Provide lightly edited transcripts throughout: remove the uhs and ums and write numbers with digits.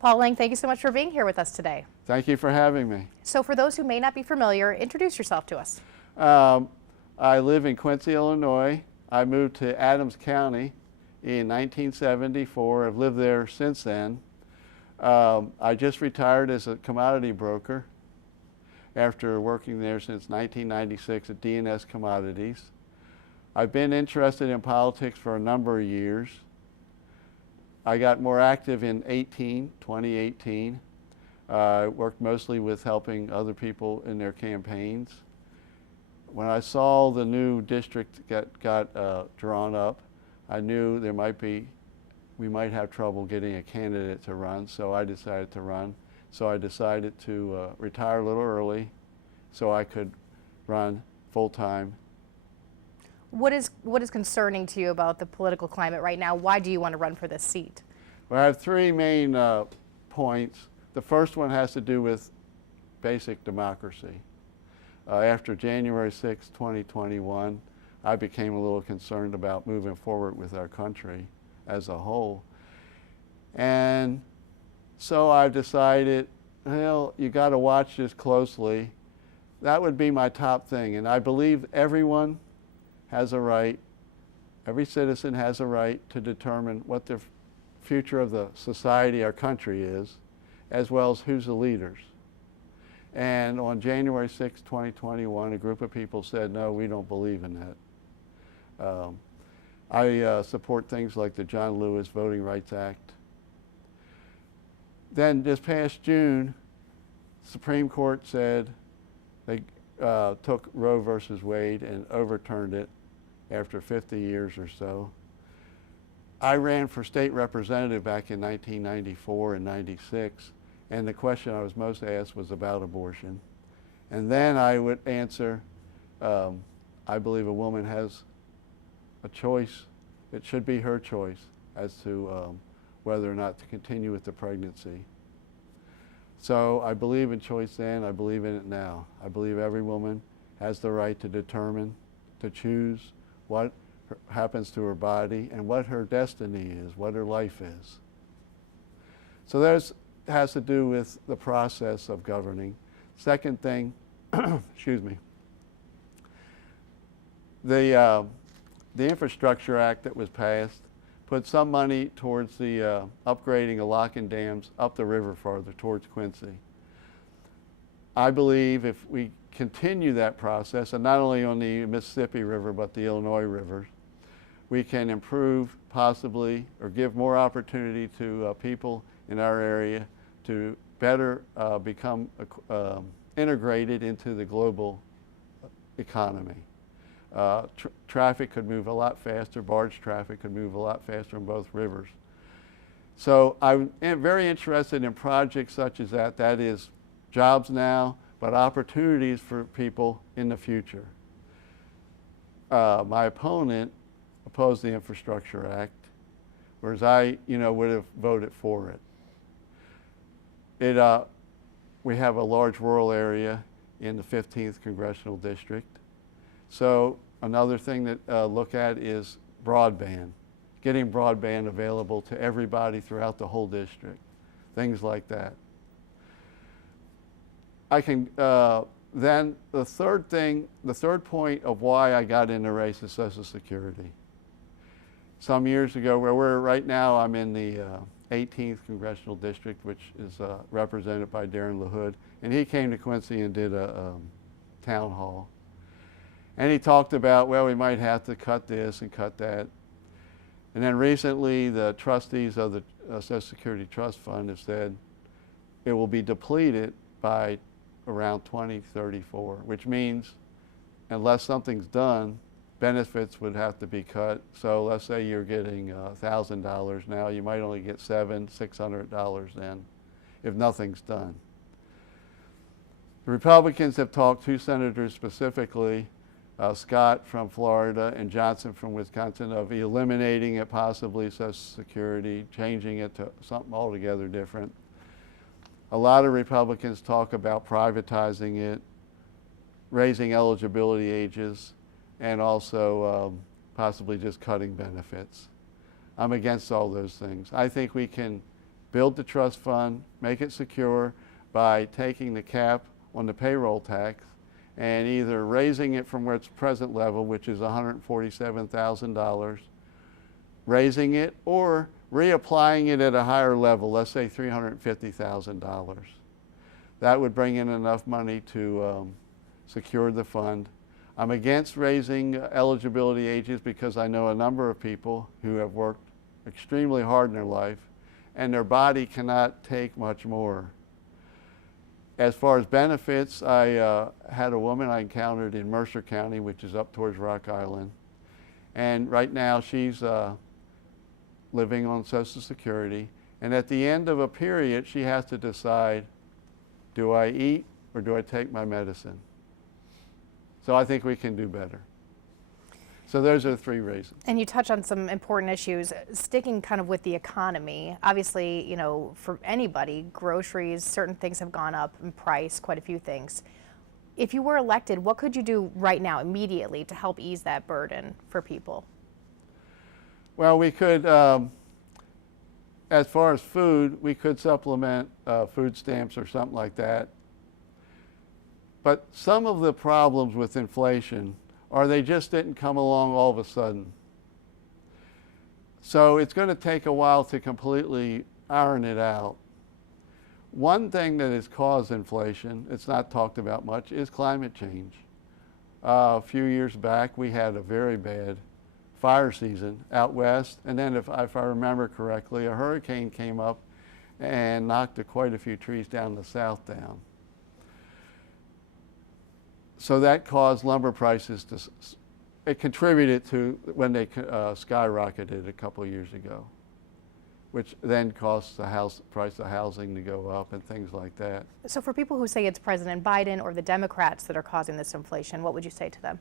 Paul Lange, thank you so much for being here with us today. Thank you for having me. So for those who may not be familiar, introduce yourself to us. I live in Quincy, Illinois. I moved to Adams County in 1974. I've lived there since then. I just retired as a commodity broker after working there since 1996 at D&S Commodities. I've been interested in politics for a number of years. I got more active in 2018. I worked mostly with helping other people in their campaigns. When I saw the new district got drawn up, I knew we might have trouble getting a candidate to run, so I decided to run. So I decided to retire a little early so I could run full-time. What is concerning to you about the political climate right now? Why do you want to run for this seat? Well, I have three main points. The first one has to do with basic democracy. After January 6, 2021, I became a little concerned about moving forward with our country as a whole. And so I've decided, well, you got to watch this closely. That would be my top thing. And I believe everyone has a right, every citizen has a right to determine what the future of the society, our country is, as well as who's the leaders. And on January 6, 2021, a group of people said, no, we don't believe in that. I support things like the John Lewis Voting Rights Act. Then this past June, the Supreme Court said they took Roe versus Wade and overturned it after 50 years or so. I ran for state representative back in 1994 and 96, and the question I was most asked was about abortion. And then I would answer, I believe a woman has a choice. It should be her choice as to whether or not to continue with the pregnancy. So I believe in choice then, I believe in it now. I believe every woman has the right to determine, to choose what happens to her body and what her destiny is, what her life is. So that has to do with the process of governing. Second thing, excuse me, the Infrastructure Act that was passed put some money towards the upgrading of lock and dams up the river farther towards Quincy. I believe if we continue that process, and not only on the Mississippi River but the Illinois rivers, we can improve possibly or give more opportunity to people in our area to better become integrated into the global economy. Traffic could move a lot faster, barge traffic could move a lot faster on both rivers. So I'm very interested in projects such as that. That is jobs now, but opportunities for people in the future. My opponent opposed the Infrastructure Act, whereas I, would have voted for it. We have a large rural area in the 15th Congressional District. So another thing that look at is broadband, getting broadband available to everybody throughout the whole district, things like that. I can, then the third point of why I got in the race is Social Security. Some years ago, right now I'm in the 18th Congressional District, which is represented by Darren LaHood, and he came to Quincy and did a town hall. And he talked about, well, we might have to cut this and cut that. And then recently, the trustees of the Social Security Trust Fund have said it will be depleted by around 2034, which means unless something's done, benefits would have to be cut. So let's say you're getting $1,000 now, you might only get $600 then if nothing's done. The Republicans have talked, two senators specifically, Scott from Florida and Johnson from Wisconsin, of eliminating it, possibly Social Security, changing it to something altogether different. A lot of Republicans talk about privatizing it, raising eligibility ages, and also possibly just cutting benefits. I'm against all those things. I think we can build the trust fund, make it secure by taking the cap on the payroll tax and either raising it from where its present level, which is $147,000, raising it, or reapplying it at a higher level, let's say $350,000. That would bring in enough money to secure the fund. I'm against raising eligibility ages because I know a number of people who have worked extremely hard in their life and their body cannot take much more. As far as benefits, I had a woman I encountered in Mercer County, which is up towards Rock Island. And right now she's living on Social Security. And at the end of a period, she has to decide, do I eat or do I take my medicine? So I think we can do better. So those are the three reasons. And you touch on some important issues, sticking kind of with the economy. Obviously, you know, for anybody, groceries, certain things have gone up in price, quite a few things. If you were elected, what could you do right now, immediately, to help ease that burden for people? Well, we could, as far as food, we could supplement food stamps or something like that. But some of the problems with inflation are they just didn't come along all of a sudden. So it's going to take a while to completely iron it out. One thing that has caused inflation, it's not talked about much, is climate change. A few years back, we had a very bad fire season out west, and then if I remember correctly, a hurricane came up and knocked quite a few trees down the south down. So that caused lumber prices to, it contributed to when they skyrocketed a couple of years ago, which then caused the price of housing to go up and things like that. So for people who say it's President Biden or the Democrats that are causing this inflation, what would you say to them?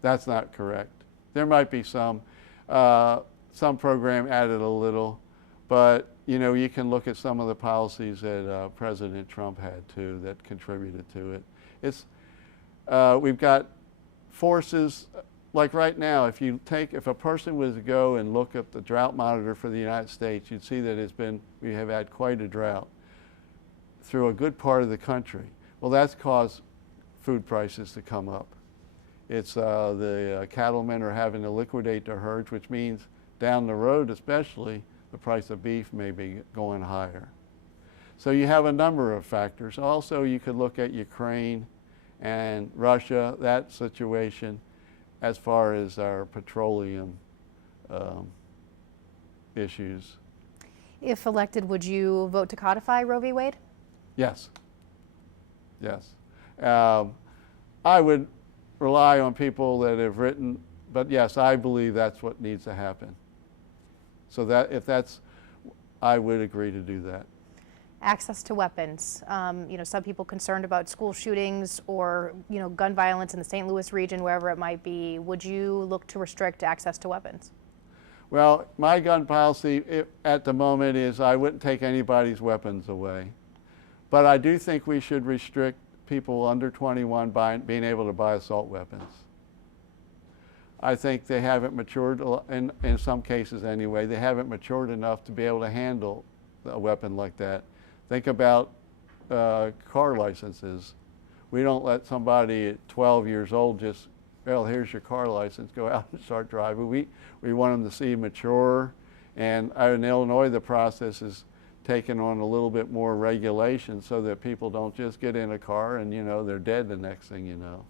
That's not correct. There might be some program added a little, but you know, you can look at some of the policies that President Trump had too that contributed to it. We've got forces, like right now, if a person was to go and look at the drought monitor for the United States, you'd see that we have had quite a drought through a good part of the country. Well, that's caused food prices to come up. It's the cattlemen are having to liquidate their herds, which means down the road especially, the price of beef may be going higher. So you have a number of factors. Also, you could look at Ukraine and Russia, that situation, as far as our petroleum issues. If elected, would you vote to codify Roe v. Wade? Yes. Yes. I would rely on people that have written, but yes, I believe that's what needs to happen. So that I would agree to do that. Access to weapons. You know, some people concerned about school shootings or, you know, gun violence in the St. Louis region, wherever it might be. Would you look to restrict access to weapons? Well, my gun policy at the moment is I wouldn't take anybody's weapons away. But I do think we should restrict people under 21 being able to buy assault weapons. I think they haven't matured, in some cases anyway, they haven't matured enough to be able to handle a weapon like that. Think about car licenses. We don't let somebody at 12 years old just, well, here's your car license, go out and start driving. We want them to see mature, and in Illinois the process is taking on a little bit more regulation so that people don't just get in a car and, you know, they're dead the next thing you know.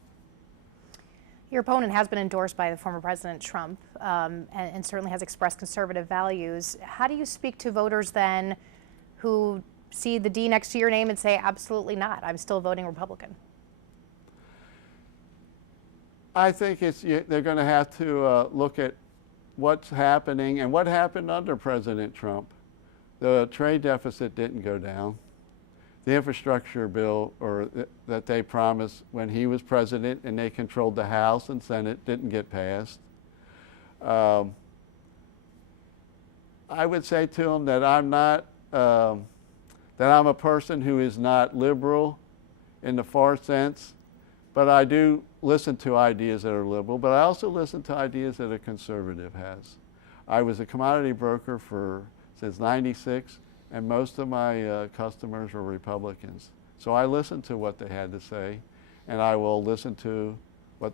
Your opponent has been endorsed by the former President Trump and certainly has expressed conservative values. How do you speak to voters then who see the D next to your name and say, absolutely not, I'm still voting Republican? I think they're going to have to look at what's happening and what happened under President Trump. The trade deficit didn't go down. The infrastructure bill that they promised when he was president and they controlled the House and Senate didn't get passed. I would say to them that I'm a person who is not liberal in the far sense, but I do listen to ideas that are liberal, but I also listen to ideas that a conservative has. I was a commodity broker since '96, and most of my customers were Republicans. So I listened to what they had to say, and I will listen to what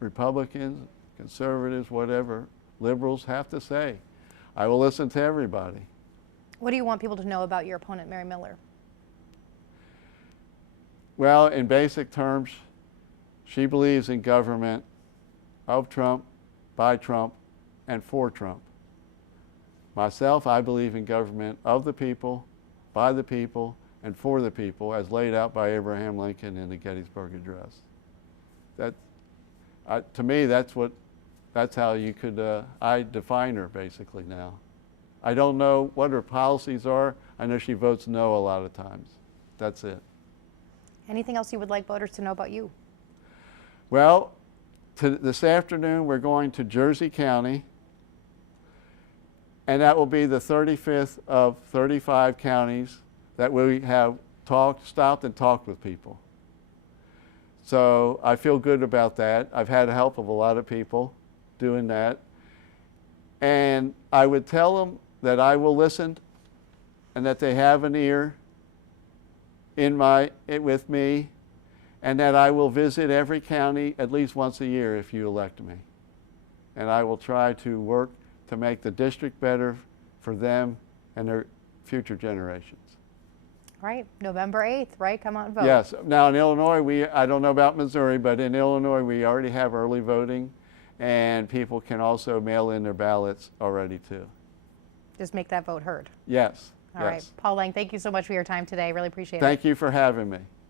Republicans, conservatives, whatever, liberals have to say. I will listen to everybody. What do you want people to know about your opponent, Mary Miller? Well, in basic terms, she believes in government of Trump, by Trump, and for Trump. Myself, I believe in government of the people, by the people, and for the people, as laid out by Abraham Lincoln in the Gettysburg Address. To me, that's how you could, I define her basically now. I don't know what her policies are. I know she votes no a lot of times. That's it. Anything else you would like voters to know about you? Well, this afternoon we're going to Jersey County, and that will be the 35th of 35 counties that we have stopped and talked with people. So I feel good about that. I've had the help of a lot of people doing that. And I would tell them that I will listen and that they have an ear with me, and that I will visit every county at least once a year if you elect me. And I will try to work to make the district better for them and their future generations. Right, November 8th, right? Come out and vote. Yes. Now in Illinois, I don't know about Missouri, but in Illinois we already have early voting, and people can also mail in their ballots already too. Just make that vote heard. Yes. All right. Paul Lange, thank you so much for your time today. Really appreciate it. Thank you for having me.